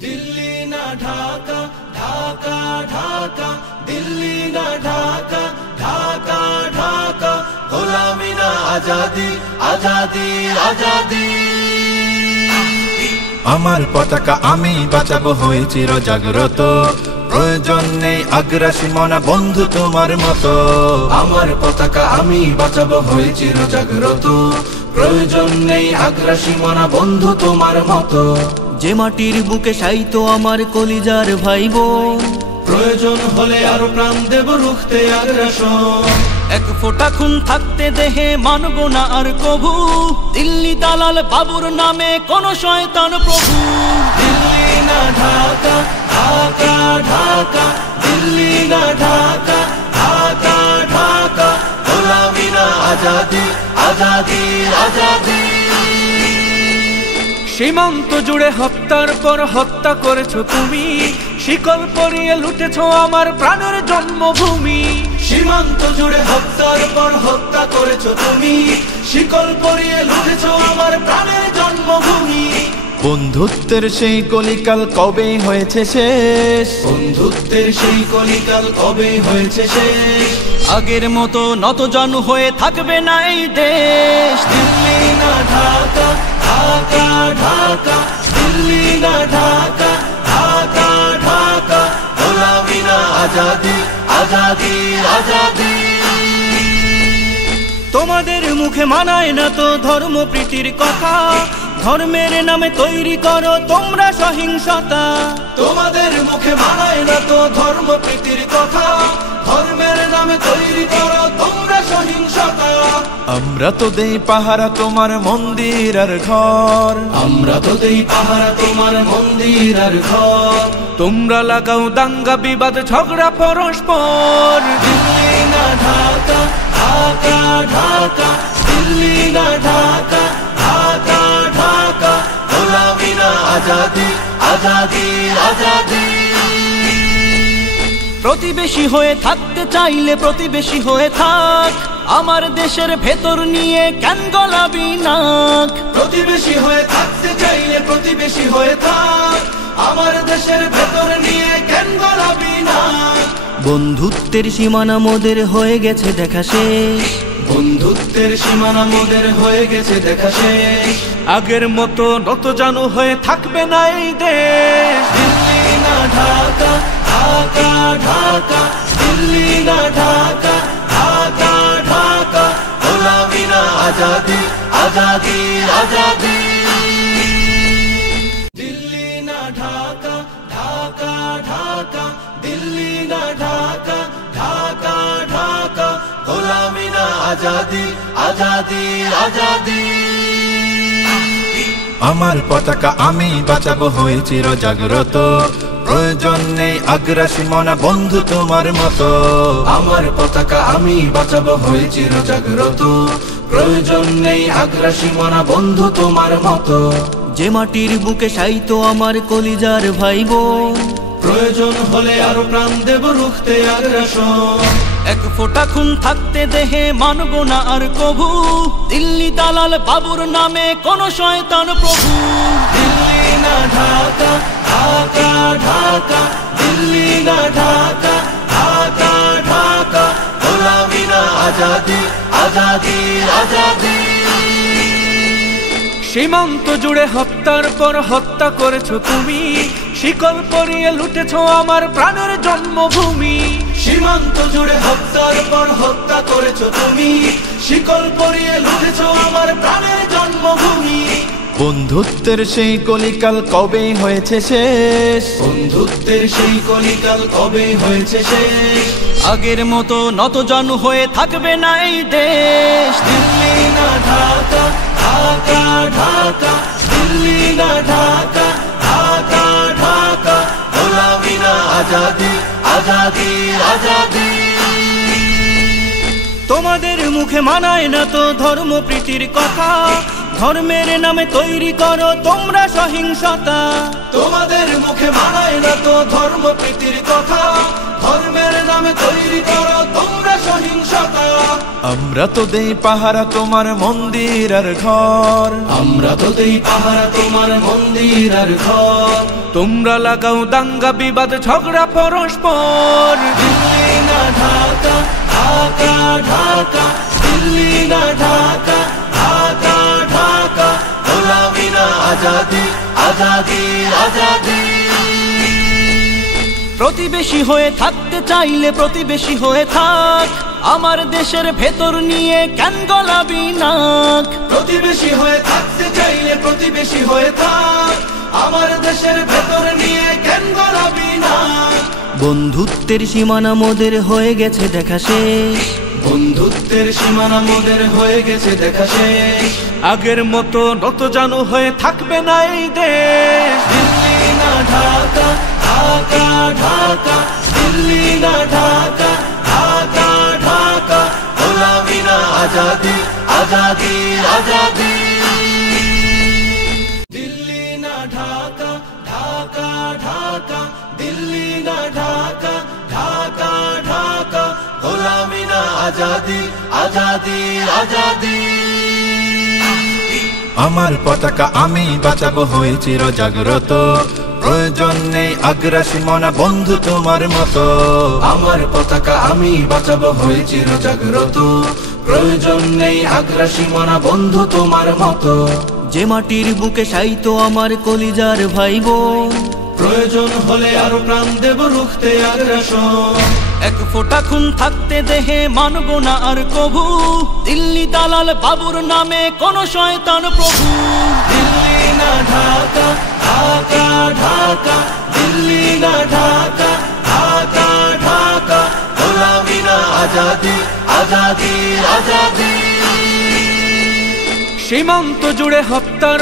दिल्ली ना ढाका ढाका ढाका दिल्ली ना ढाका ढाका ढाका गोलामी ना आजादी आजादी आजादी আমার পতাকা আমি বাঁচাবো হয়ে চির জাগ্রত প্রয়োজন নেই আগ্রাসী মনা বন্ধু তোমার মতো আমার পতাকা আমি বাঁচাবো হয়ে চির জাগ্রত প্রয়োজন নেই আগ্রাসী মনা বন্ধু তোমার মতো যে মাটির বুকে সাইতো আমার কলিজার ভাইবোন প্রয়োজন হলে আরো প্রাণ দেব রুখতে আগ্রাসন এক ফোঁটা খুন থাকতে দেহে মানব না আর কভু দিল্লি দালাল বাবুর নামে কোন শয়তান প্রভু दिल्ली ना ढाका ढाका ढाका दिल्ली ना ढाका ढाका ढाका गोलामी ना आजादी आजादी आजादी সীমান্ত জুড়ে হত্যার পর হত্যা করেছো তুমি শিকল পরিয়ে লুটেছো আমার প্রাণের জন্মভূমি সীমান্ত জুড়ে হত্যার পর হত্যা করেছো তুমি শিকল পরিয়ে লুটেছো আমার প্রাণের জন্মভূমি বন্ধুত্বের সেই কলিকাল কবে হয়েছে শেষ বন্ধুত্বের সেই কলিকাল কবে হয়েছে শেষ আগের মতো নতজানু হয়ে থাকবে না এই দেশ दिल्ली ना ढाका ढाका ढाका दिल्ली ना ढाका ढाका ढाका गोलामी ना आजादी आजादी आजादी তোমাদের মুখে মানায় না তো ধর্ম প্রীতির কথা ধর্মের নামে তৈরি করো তোমরা সহিংসতা তোমাদের মুখে মানায় না তো ধর্ম প্রীতির কথা ধর্মের নামে তৈরি করো তোমরা সহিংসতা আমরা তো দেই পাহারা তোমার মন্দির আর ঘর আমরা তো দেই পাহারা তোমার মন্দির আর ঘর তোমরা লাগাও দাঙ্গা বিবাদ ঝগড়া পরস্পর दिल्ली ना ढाका ढाका ढाका दिल्ली ना ढाका ढाका ढाका गोलामी ना आजादी आजादी आजादी প্রতিবেশী হয়ে থাকতে চাইলে প্রতিবেশী হয়ে থাক আমার দেশের ভেতর নিয়ে কেন গলাবি নাক প্রতিবেশী হয়ে থাকতে চাইলে প্রতিবেশী হয়ে থাক আমার দেশের ভেতর নিয়ে কেন গলাবি না বন্ধুত্বের সীমানা মোদের হয়ে গেছে দেখা শেষ বন্ধুত্বের সীমানা মোদের হয়ে গেছে দেখা শেষ আগের মতো নতজানু হয়ে থাকবে না এই দেশ दिल्ली ना ढाका ढाका ढाका दिल्ली ना ढाका ढाका ढाका गोलामी ना आजादी आजादी आजादी दिल्ली ना ढाका ढाका ढाका दिल्ली ना ढाका ढाका ढाका गोलामी ना आजादी आजादी आजादी আমার পতাকা আমি বাঁচাবো হয়ে চির জাগ্রত প্রয়োজন নেই আগ্রাসী মনা বন্ধু তোমার মতো আমার পতাকা আমি বাঁচাবো হয়ে চির জাগ্রত প্রয়োজন নেই আগ্রাসী মনা বন্ধু তোমার মতো যে মাটির বুকে সাইতো আমার কলিজার ভাইবোন প্রয়োজন হলে আরো প্রাণ দেব রুখতে আগ্রাসন এক ফোঁটা খুন থাকতে দেহে মানব না আর কভু দিল্লি দালাল বাবুর নামে কোন শয়তান প্রভু दिल्ली ना ढाका ढाका ढाका दिल्ली ना ढाका ढाका ढाका गोलामी ना आजादी आजादी आजादी সীমান্ত জুড়ে হত্যার পর হত্যা করেছো তুমি শিকল পরিয়ে লুটেছো আমার প্রাণের জন্মভূমি সীমান্ত জুড়ে হত্যার পর হত্যা করেছো তুমি শিকল পরিয়ে লুটেছো আমার প্রাণের জন্মভূমি বন্ধুত্বের সেই কলিকাল কবে হয়েছে শেষ বন্ধুত্বের সেই কলিকাল কবে হয়েছে শেষ আগের মতো নতজানু হয়ে থাকবে না এই দেশ दिल्ली ना ढाका ढाका ढाका दिल्ली ना ढाका ढाका ढाका गोलामी ना आजादी आजादी आजादी তোমাদের মুখে মানায় না তো ধর্ম প্রীতির কথা ধর্মের নামে তৈরি করো তোমরা সহিংসতা তোমাদের মুখে মানায় না তো ধর্ম প্রীতির কথা ধর্মের নামে তৈরি করো তোমরা সহিংসতা আমরা তো দেই পাহারা তোমার মন্দির আর ঘর, আমরা তো দেই পাহারা তোমার মন্দির আর ঘর। তোমরা লাগাও দাঙ্গা বিবাদ ঝগড়া পরস্পর। দিল্লি না ঢাকা, ঢাকা ঢাকা, দিল্লি না ঢাকা, ঢাকা ঢাকা, গোলামি না আজাদি, আজাদি আজাদি। প্রতিবেশী হয়ে থাকতে চাইলে প্রতিবেশী হয়ে থাক, আমার দেশের ভেতর নিয়ে কেন গলাবি নাক। প্রতিবেশী হয়ে থাকতে চাইলে প্রতিবেশী হয়ে থাক, আমার দেশের ভেতর নিয়ে কেন গলাবি না। বন্ধুত্বের সীমানা মোদের হয়ে গেছে দেখা শেষ, বন্ধুত্বের সীমানা মোদের হয়ে গেছে দেখা শেষ। আগের মতো নত জানু হয়ে থাকবে না এই দেশ। দিল্লি না ঢাকা, ঢাকা ঢাকা, দিল্লি না ঢাকা, ঢাকা ঢাকা, গোলামি না আজাদি, আজাদি আজাদি। দিল্লি না ঢাকা, ঢাকা ঢাকা, দিল্লি না ঢাকা, ঢাকা ঢাকা, গোলামি না আজাদি, আজাদি আজাদি। আমার পতাকা আমি বাঁচাবো হয়ে চির জাগ্রত, প্রয়োজন নেই আগ্রাসী মনা বন্ধু তোমার মতো। আমার পতাকা আমি বাঁচাবো হয়ে চির জাগ্রত, প্রয়োজন নেই আগ্রাসী মনা বন্ধু তোমার মতো। যে মাটির বুকে সাইতো আমার কলিজার ভাইবো, প্রয়োজন হলে আরো প্রাণ দেব রুখতে আগ্রাসন। এক ফোঁটা খুন থাকতে দেহে মানব না আর কভু, দিল্লি দালাল বাবুর নামে কোন শয়তান প্রভু। দিল্লি না ঢাকা, ঢাকা ঢাকা, দিল্লি না ঢাকা, ঢাকা ঢাকা, গোলামি না আজাদি, আজাদি আজাদি। সীমান্ত জুড়ে হত্যার